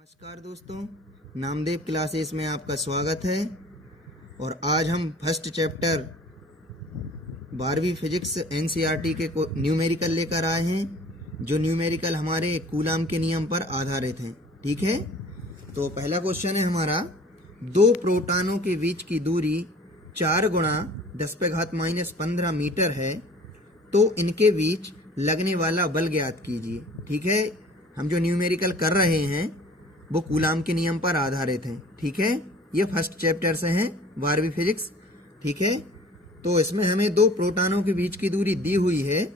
नमस्कार दोस्तों, नामदेव क्लासेस में आपका स्वागत है। और आज हम फर्स्ट चैप्टर 12वीं फिजिक्स एनसीईआरटी के न्यूमेरिकल लेकर आए हैं, जो न्यूमेरिकल हमारे कूलाम के नियम पर आधारित हैं। ठीक है, तो पहला क्वेश्चन है हमारा, दो प्रोटॉनों के बीच की दूरी 4 गुणा 10⁻⁻15 मीटर है, तो इनके बीच लगने वाला बल ज्ञात कीजिए। ठीक है, हम जो न्यूमेरिकल कर रहे हैं वो कूलाम के नियम पर आधारित हैं। ठीक है, ये फर्स्ट चैप्टर से हैं 12वीं फिजिक्स। ठीक है, तो इसमें हमें दो प्रोटॉनों के बीच की दूरी दी हुई है,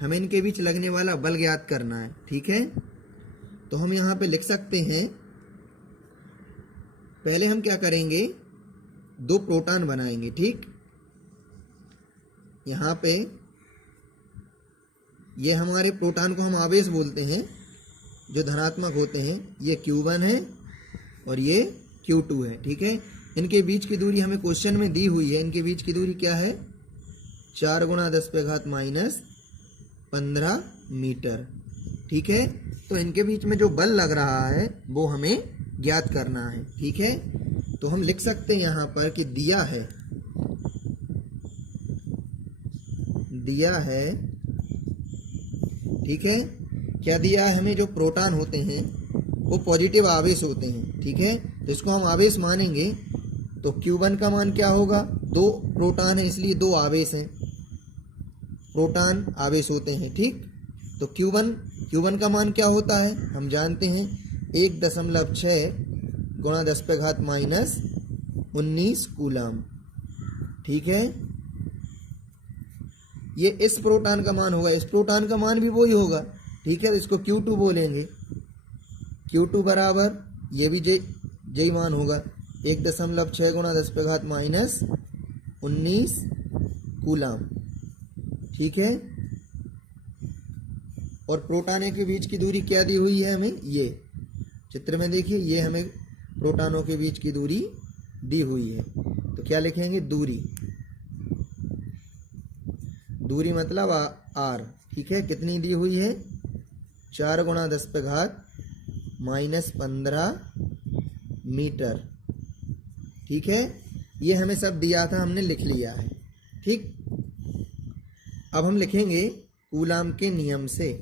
हमें इनके बीच लगने वाला बल ज्ञात करना है। ठीक है, तो हम यहाँ पे लिख सकते हैं, पहले हम क्या करेंगे, दो प्रोटॉन बनाएंगे। ठीक, यहाँ पे ये हमारे प्रोटॉन को हम आवेश बोलते हैं, जो धनात्मक होते हैं। ये Q1 है और ये Q2 है। ठीक है, इनके बीच की दूरी हमें क्वेश्चन में दी हुई है। इनके बीच की दूरी क्या है, 4 गुणा 10⁻⁻15 मीटर। ठीक है, तो इनके बीच में जो बल लग रहा है वो हमें ज्ञात करना है। ठीक है, तो हम लिख सकते हैं यहाँ पर कि दिया है। ठीक है, क्या दिया है हमें, जो प्रोटॉन होते हैं वो पॉजिटिव आवेश होते हैं। ठीक है, तो इसको हम आवेश मानेंगे, तो Q1 का मान क्या होगा, दो प्रोटॉन है इसलिए दो आवेश हैं, प्रोटॉन आवेश होते हैं। ठीक, तो Q1 का मान क्या होता है, हम जानते हैं 1.6 गुणा 10⁻⁻19 कूलाम। ठीक है, ये इस प्रोटॉन का मान होगा, इस प्रोटॉन का मान भी वही होगा। ठीक है, तो इसको Q2 बोलेंगे। Q2 बराबर ये भी यही मान होगा, 1.6 गुणा 10⁻⁻19 कूलाम। ठीक है, और प्रोटॉनों के बीच की दूरी क्या दी हुई है हमें, ये चित्र में देखिए, ये हमें प्रोटॉनों के बीच की दूरी दी हुई है। तो क्या लिखेंगे, दूरी मतलब R। ठीक है, कितनी दी हुई है, 4 गुणा 10⁻⁻15 मीटर। ठीक है, ये हमें सब दिया था, हमने लिख लिया है। ठीक, अब हम लिखेंगे कूलाम के नियम से,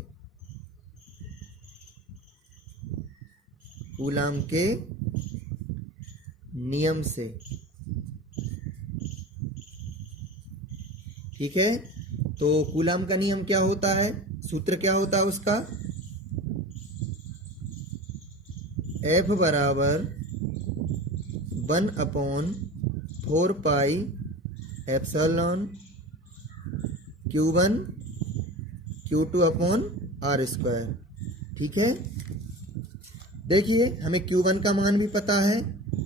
कूलाम के नियम से। ठीक है, तो कूलाम का नियम क्या होता है, सूत्र क्या होता है उसका, F बराबर 1/4 pi epsilon Q1 Q2 upon R²। ठीक है, देखिए हमें Q1 का मान भी पता है,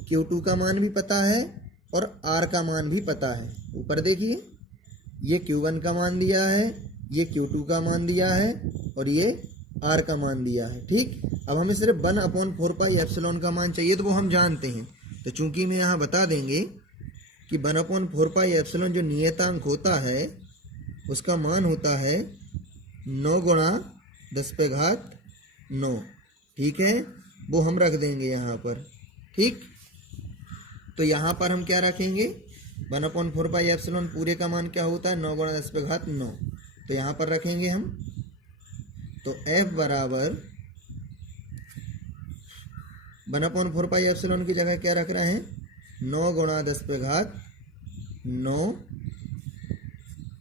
Q2 का मान भी पता है और R का मान भी पता है। ऊपर देखिए, ये Q1 का मान दिया है, ये Q2 का मान दिया है और ये R का मान दिया है। ठीक, अब हमें सिर्फ 1/4 पाई एप्सिलॉन का मान चाहिए, तो वो हम जानते हैं। तो चूंकि मैं यहाँ बता देंगे कि 1/4 पाई एप्सिलॉन जो नियतांक होता है उसका मान होता है 9 गुणा 10⁻⁹। ठीक है, वो हम रख देंगे यहाँ पर। ठीक, तो यहाँ पर हम क्या रखेंगे, 1/4 पाई एप्सिलॉन पूरे का मान क्या होता है, 9 गुणा 10⁻⁹। तो यहाँ पर रखेंगे हम, तो F बराबर 1/4 पाई एप्सिलॉन की जगह क्या रख रहे हैं, 9 गुणा 10⁻⁹।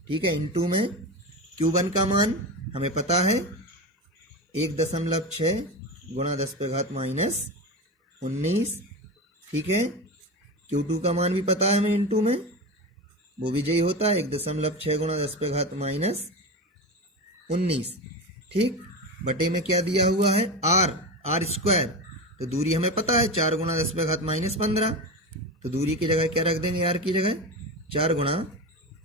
ठीक है, इनटू में Q1 का मान हमें पता है 1.6 गुणा 10⁻⁻19। ठीक है, Q2 का मान भी पता है हमें, इनटू में वो भी यही होता है 1.6 गुणा 10⁻⁻19। ठीक, बटे में क्या दिया हुआ है, R²। तो दूरी हमें पता है 4 गुणा 10⁻⁻15। तो दूरी की जगह क्या रख देंगे, R की जगह 4 गुणा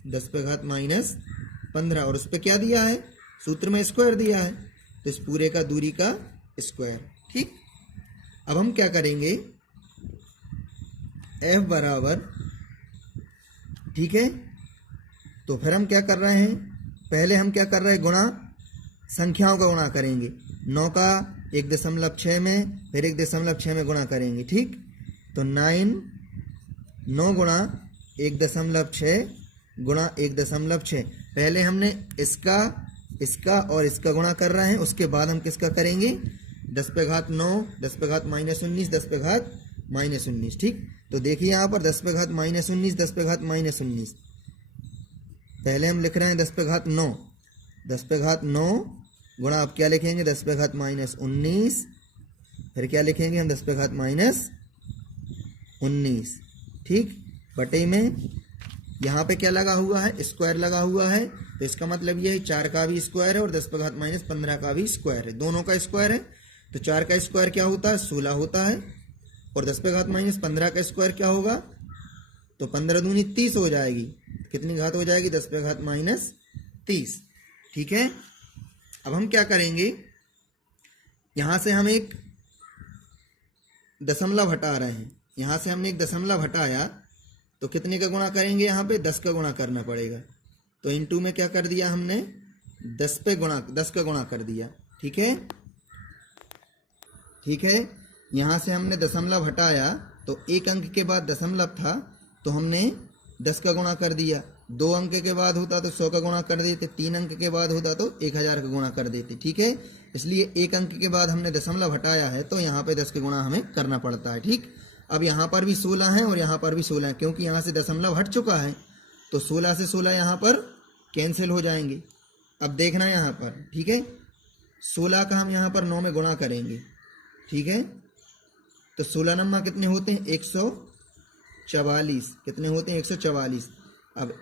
10⁻⁻15, और उस पर क्या दिया है, सूत्र में स्क्वायर दिया है, तो इस पूरे का दूरी का स्क्वायर। ठीक, अब हम क्या करेंगे, F बराबर, ठीक है, तो फिर हम क्या कर रहे हैं, पहले हम क्या कर रहे हैं, गुणा संख्याओं का गुणा करेंगे। 9 का 1.6 में, फिर 1.6 में गुणा करेंगे, ठीक। तो 9 गुणा 1.6 गुणा 1.6। पहले हमने इसका और इसका गुणा कर रहे हैं, उसके बाद हम किसका करेंगे, 10 पे घात 9, 10 पे घात -19, 10 पे घात -19, ठीक। तो देखिए यहाँ पर 10 पे घात -19, 10 पे घात -19। पहले हम लिख रहे हैं 10 पे घात 9, 10 पे घात 9 गुणा, अब क्या लिखेंगे, 10 पे घात -19, फिर क्या लिखेंगे हम, 10 पे घात -19, ठीक। बटे में यहाँ पे क्या लगा हुआ है, स्क्वायर लगा हुआ है, तो इसका मतलब ये है 4 का भी स्क्वायर है और 10 पे घात -15 का भी स्क्वायर है, दोनों का स्क्वायर है। तो 4 का स्क्वायर क्या होता है, 16 होता है, और 10 पे घात -15 का स्क्वायर क्या होगा, तो 15 दूनी 30 हो जाएगी। कितनी घात हो जाएगी, 10 पे घात -30, ठीक है। अब हम क्या करेंगे, यहां से हम एक दशमलव हटा रहे हैं, यहां से हमने एक दशमलव हटाया, तो कितने का गुणा करेंगे, यहाँ पे 10 का गुणा करना पड़ेगा। तो इनटू में क्या कर दिया हमने, 10 का गुणा कर दिया, ठीक है, ठीक है। यहाँ से हमने दशमलव हटाया, तो एक अंक के बाद दशमलव था, तो हमने 10 का गुणा कर दिया। 2 अंक के बाद होता तो 100 का गुणा कर देते, 3 अंक के बाद होता तो 1000 का गुणा कर देते, ठीक है। इसलिए एक अंक के बाद हमने दशमलव हटाया है, तो यहाँ पे 10 का गुणा हमें करना पड़ता है, ठीक। अब यहाँ पर भी 16 है और यहाँ पर भी 16 है, क्योंकि यहाँ से दशमलव हट चुका है, तो 16 से 16 यहाँ पर कैंसिल हो जाएंगे। अब देखना यहाँ पर, ठीक है, 16 का हम यहाँ पर 9 में गुणा करेंगे, ठीक है। तो 16 नंबर कितने होते हैं, 144, कितने होते हैं, 144। अब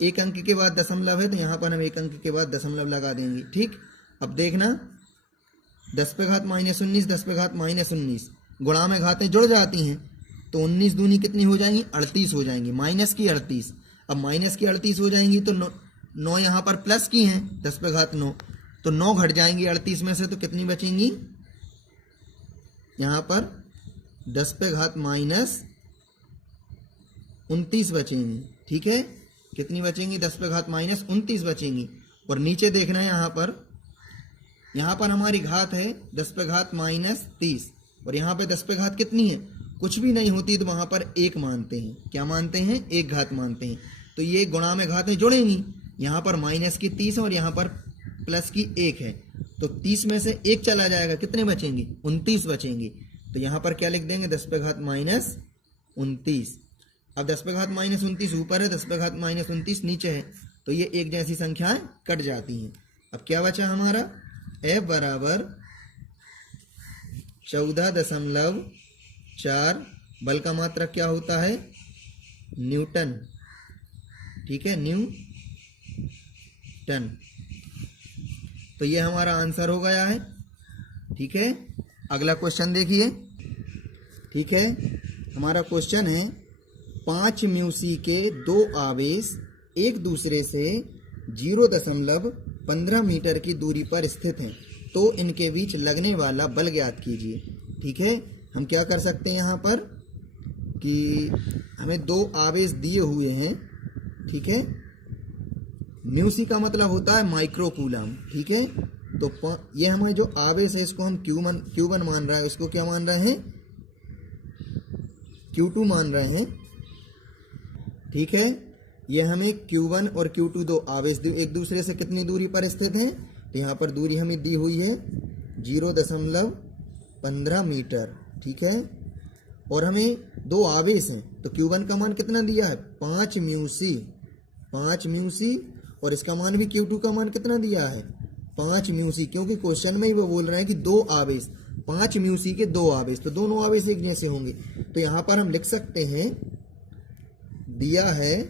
एक अंक के बाद दशमलव है, तो यहाँ पर हम एक अंक के बाद दशमलव लगा देंगे, ठीक। अब देखना 10 पे घात -19, 10 पे घात -19 गुणा में घातें जुड़ जाती हैं, तो 19 दूनी कितनी हो जाएंगी, 38 हो जाएंगी, माइनस की 38। अब माइनस की 38 हो जाएंगी, तो 9 यहाँ पर प्लस की हैं, 10 पे घात 9, तो 9 घट जाएंगी 38 में से, तो कितनी बचेंगी, यहाँ पर 10 पे घात -29 बचेंगी, ठीक है। कितनी बचेंगी, 10 पे घात -29 बचेंगी। और नीचे देखना है, यहाँ पर हमारी घात है 10 पे घात -30, और यहाँ पे 10 पे घात कितनी है, कुछ भी नहीं होती, तो वहां पर 1 मानते हैं, क्या मानते हैं, 1 घात मानते हैं। तो ये गुणा में घातें जुड़ेंगी, यहाँ पर माइनस की 30 और यहाँ पर प्लस की 1 है, तो 30 में से 1 चला जाएगा, कितने बचेंगे, 29 बचेंगे। तो यहाँ पर क्या लिख देंगे, 10 पे घात -29। अब 10 पे घात -29 ऊपर है, 10 पे घात -29 नीचे है, तो ये एक जैसी संख्याएं कट जाती हैं। अब क्या बचा हमारा, f बराबर 14.4, बल का मात्रक क्या होता है, न्यूटन, ठीक है, न्यूटन। तो ये हमारा आंसर हो गया है, ठीक है। अगला क्वेश्चन देखिए, ठीक है। हमारा क्वेश्चन है 5 म्यूसी के 2 आवेश एक दूसरे से 0.15 मीटर की दूरी पर स्थित हैं, तो इनके बीच लगने वाला बल ज्ञात कीजिए, ठीक है। हम क्या कर सकते हैं यहाँ पर कि हमें 2 आवेश दिए हुए हैं, ठीक है। म्यूसी का मतलब होता है माइक्रो कूलम, ठीक है। तो ये हमारे जो आवेश है, इसको हम Q1 मान रहे हैं, इसको क्या मान रहे हैं, Q2 मान रहे हैं, ठीक है। ये हमें Q1 और Q2 2 आवेश एक दूसरे से कितनी दूरी पर स्थित हैं, तो यहाँ पर दूरी हमें दी हुई है 0.15 मीटर, ठीक है। और हमें 2 आवेश हैं, तो Q1 का मान कितना दिया है, 5 म्यूसी, और इसका मान भी Q2 का मान कितना दिया है, 5 म्यूसी, क्योंकि क्वेश्चन में ही वो बोल रहे हैं कि 2 आवेश, 5 म्यूसी के 2 आवेश, तो दोनों आवेश एक जैसे होंगे। तो यहाँ पर हम लिख सकते हैं, दिया है,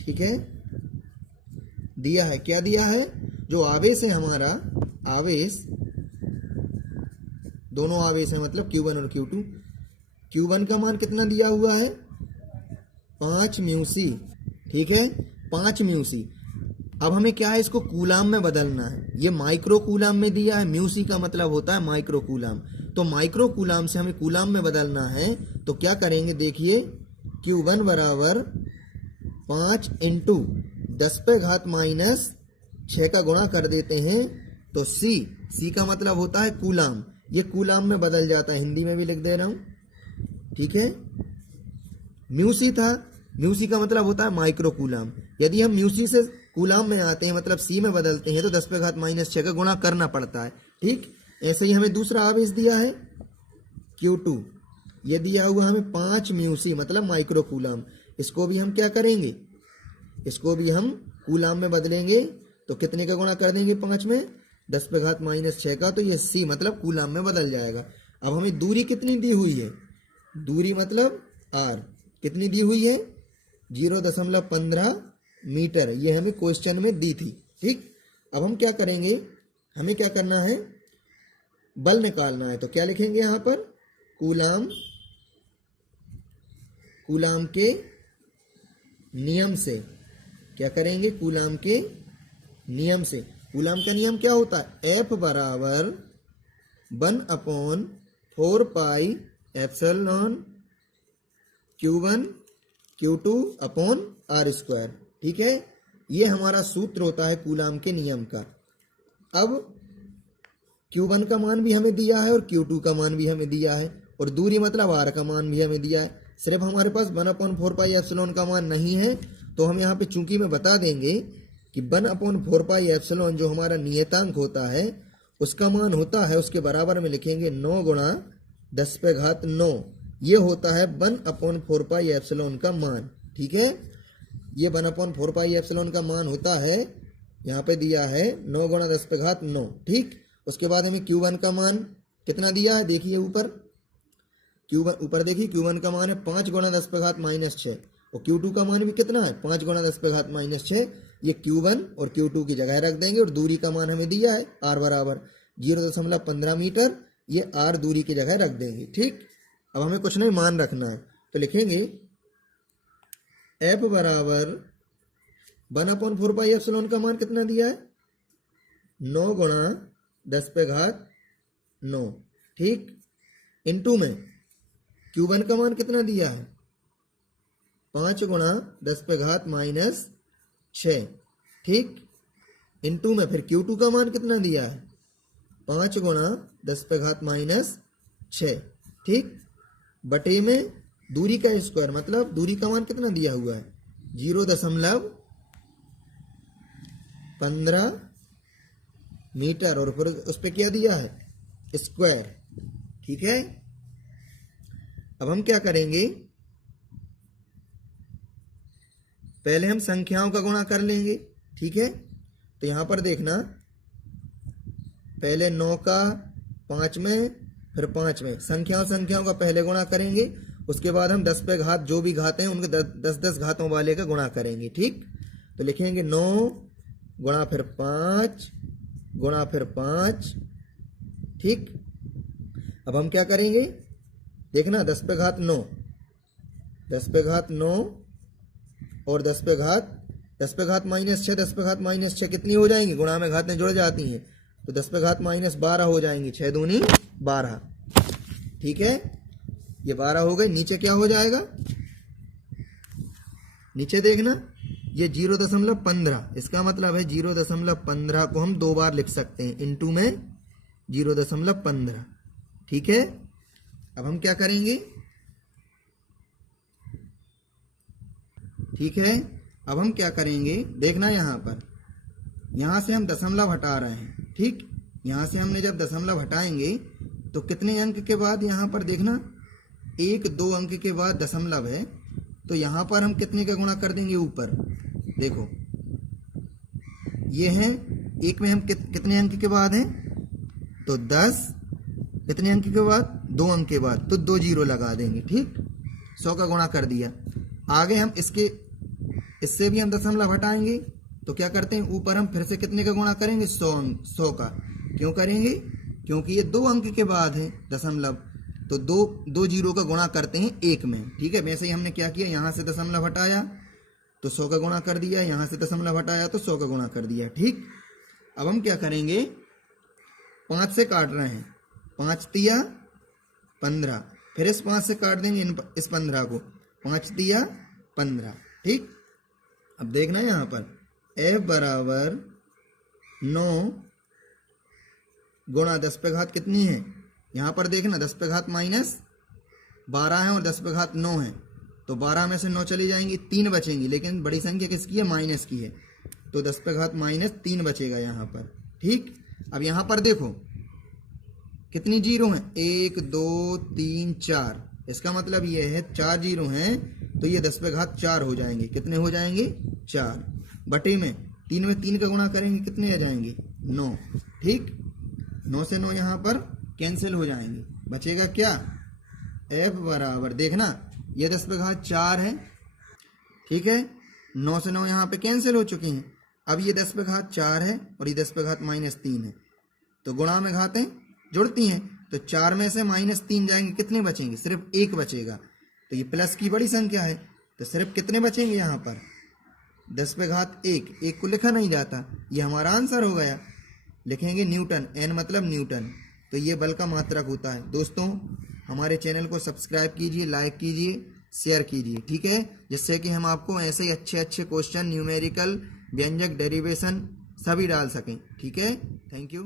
ठीक है, दिया है, क्या दिया है, जो आवेश है हमारा, आवेश, दोनों आवेश है, मतलब Q1 और Q2। Q1 का मान कितना दिया हुआ है, 5 म्यूसी, ठीक है, 5 म्यूसी। अब हमें क्या है, इसको कूलाम में बदलना है। ये माइक्रो कूलाम में दिया है, म्यूसी का मतलब होता है माइक्रो कूलाम, तो माइक्रो कूलाम से हमें कूलाम में बदलना है। तो क्या करेंगे, देखिए, Q1 बराबर 5 × 10 पे घात -6 का गुणा कर देते हैं तो सी का मतलब होता है कूलाम, ये कूलाम में बदल जाता है, हिंदी में भी लिख दे रहा हूं, ठीक है। म्यूसी था, म्यूसी का मतलब होता है माइक्रो कूलाम। यदि हम म्यूसी से कूलाम में आते हैं मतलब सी में बदलते हैं तो 10⁻⁻6 का गुणा करना पड़ता है, ठीक। ऐसे ही हमें दूसरा आवेश दिया है Q2, ये दिया हुआ हमें 5 म्यूसी मतलब माइक्रो कूलाम। इसको भी हम क्या करेंगे, इसको भी हम कूलाम में बदलेंगे तो कितने का गुणा कर देंगे 5 में, 10⁻⁻6 का, तो ये सी मतलब कूलाम में बदल जाएगा। अब हमें दूरी कितनी दी हुई है, दूरी मतलब आर कितनी दी हुई है 0.15 मीटर, ये हमें क्वेश्चन में दी थी, ठीक। अब हम क्या करेंगे, हमें क्या करना है, बल निकालना है। तो क्या लिखेंगे यहाँ पर, कूलाम, कूलाम के नियम से, क्या करेंगे, कूलाम के नियम से। कूलाम का नियम क्या होता है, F बराबर 1/4 pi epsilon Q1 Q2 upon R square, ठीक है। ये हमारा सूत्र होता है कूलाम के नियम का। अब Q1 का मान भी हमें दिया है और Q2 का मान भी हमें दिया है और दूरी मतलब R का मान भी हमें दिया है। सिर्फ हमारे पास 1/4 पाई एप्सिलॉन का मान नहीं है, तो हम यहाँ पे चूंकि में बता देंगे कि 1/4 पाई एप्सिलॉन जो हमारा नियतांक होता है उसका मान होता है, उसके बराबर में लिखेंगे 9 गुणा 10⁻9, ये होता है 1/4 पाई एप्सिलॉन का मान, ठीक है। ये 1/4 पाई एप्सिलॉन का मान होता है, यहाँ पे दिया है 9 गुणा 10⁻9, ठीक। उसके बाद हमें Q1 का मान कितना दिया है, देखिए ऊपर Q1, ऊपर देखिए Q1 का मान है 5 गुणा 10⁻6 और Q2 का मान भी कितना है 5 गुणा 10⁻6। ये Q1 और Q2 की जगह रख देंगे और दूरी का मान हमें दिया है R बराबर 0.15 मीटर, ये R दूरी की जगह रख देंगे, ठीक। अब हमें कुछ नहीं मान रखना है, तो लिखेंगे F बराबर 1/4 पाई एप्सिलॉन का मान कितना दिया है 9 गुणा 10⁻9, ठीक। इनटू में Q1 का मान कितना दिया है 5 गुणा 10⁻6, ठीक। इनटू में फिर Q2 का मान कितना दिया है 5 गुणा 10⁻6, ठीक। बटे में दूरी का स्क्वायर मतलब दूरी का मान कितना दिया हुआ है 0.15 मीटर और फिर उस पर क्या दिया है स्क्वायर, ठीक है। अब हम क्या करेंगे, पहले हम संख्याओं का गुणा कर लेंगे, ठीक है। तो यहां पर देखना, पहले 9 का 5 में फिर 5 में, संख्याओं का पहले गुणा करेंगे, उसके बाद हम 10 पे घात जो भी घात हैं उनके 10 घातों वाले का गुणा करेंगे, ठीक। तो लिखेंगे 9 गुणा फिर 5 गुणा फिर 5, ठीक। अब हम क्या करेंगे, देखना 10 पे घात 9, 10 पे घात 9 और 10 पे घात -6, 10 पे घात -6 कितनी हो जाएंगी, गुणा में घातें जुड़ जाती हैं, तो 10 पे घात -12 हो जाएंगी, 6 दूनी 12, ठीक है। ये 12 हो गए, नीचे क्या हो जाएगा, नीचे देखना ये 0.15, इसका मतलब है 0.15 को हम 2 बार लिख सकते हैं, इनटू में 0.15, ठीक है। अब हम क्या करेंगे, ठीक है। अब हम क्या करेंगे, देखना यहां पर, यहां से हम दशमलव हटा रहे हैं, ठीक। यहां से हमने जब दशमलव हटाएंगे तो कितने अंक के बाद, यहां पर देखना 1-2 अंक के बाद दशमलव है, तो यहां पर हम कितने का गुणा कर देंगे, ऊपर देखो ये है, एक में हम कितने अंक के बाद हैं, तो 10, कितने अंक के बाद 2 अंक के बाद, तो 2 जीरो लगा देंगे, ठीक। 100 का गुणा कर दिया। आगे हम इससे भी हम दशमलव हटाएंगे, तो क्या करते हैं, ऊपर हम फिर से कितने का गुणा करेंगे 100 का। क्यों करेंगे, क्योंकि ये 2 अंक के बाद है दशमलव, तो दो जीरो का गुणा करते हैं 1 में, ठीक है। वैसे ही हमने क्या किया, यहां से दशमलव हटाया तो 100 का गुणा कर दिया, यहां से दशमलव हटाया तो 100 का गुणा कर दिया, ठीक। अब हम क्या करेंगे, 5 से काट रहे हैं, 5 तिया 15, फिर इस 5 से काट देंगे इस 15 को, 5 तिया 15, ठीक। अब देखना यहां पर F बराबर 9 गुणा 10 पे घात कितनी है, यहाँ पर देखना 10 पे घात माइनस 12 है और 10 पे घात 9 है, तो 12 में से 9 चली जाएंगी, 3 बचेंगी, लेकिन बड़ी संख्या किसकी है, माइनस की है, तो 10 पे घात माइनस 3 बचेगा यहाँ पर। ठीक, अब यहाँ पर देखो कितनी जीरो हैं, 1 2 3 4, इसका मतलब ये है 4 जीरो हैं, तो ये 10 पे घात 4 हो जाएंगे। कितने हो जाएंगे, 4 बटे में 3 में 3 का गुणा करेंगे, कितने आ जाएंगे, 9। ठीक, 9 से 9 यहाँ पर कैंसिल हो जाएंगे, बचेगा क्या, f बराबर, देखना ये 10 पे घात 4 है, ठीक है, 9 से 9 यहाँ पे कैंसिल हो चुकी हैं। अब ये 10 पे घात 4 है और ये 10 पे घात माइनस 3 है, तो गुणा में घातें जुड़ती हैं, तो 4 में से माइनस 3 जाएंगे, कितने बचेंगे, सिर्फ 1 बचेगा, तो ये प्लस की बड़ी संख्या है, तो सिर्फ कितने बचेंगे यहाँ पर, 10 पे घात 1, 1 को लिखा नहीं जाता, ये हमारा आंसर हो गया। लिखेंगे न्यूटन, n मतलब न्यूटन, तो ये बल का मात्रक होता है। दोस्तों हमारे चैनल को सब्सक्राइब कीजिए, लाइक कीजिए, शेयर कीजिए, ठीक है, जिससे कि हम आपको ऐसे ही अच्छे अच्छे क्वेश्चन, न्यूमेरिकल, व्यंजक, डेरिवेशन सभी डाल सकें। ठीक है, थैंक यू।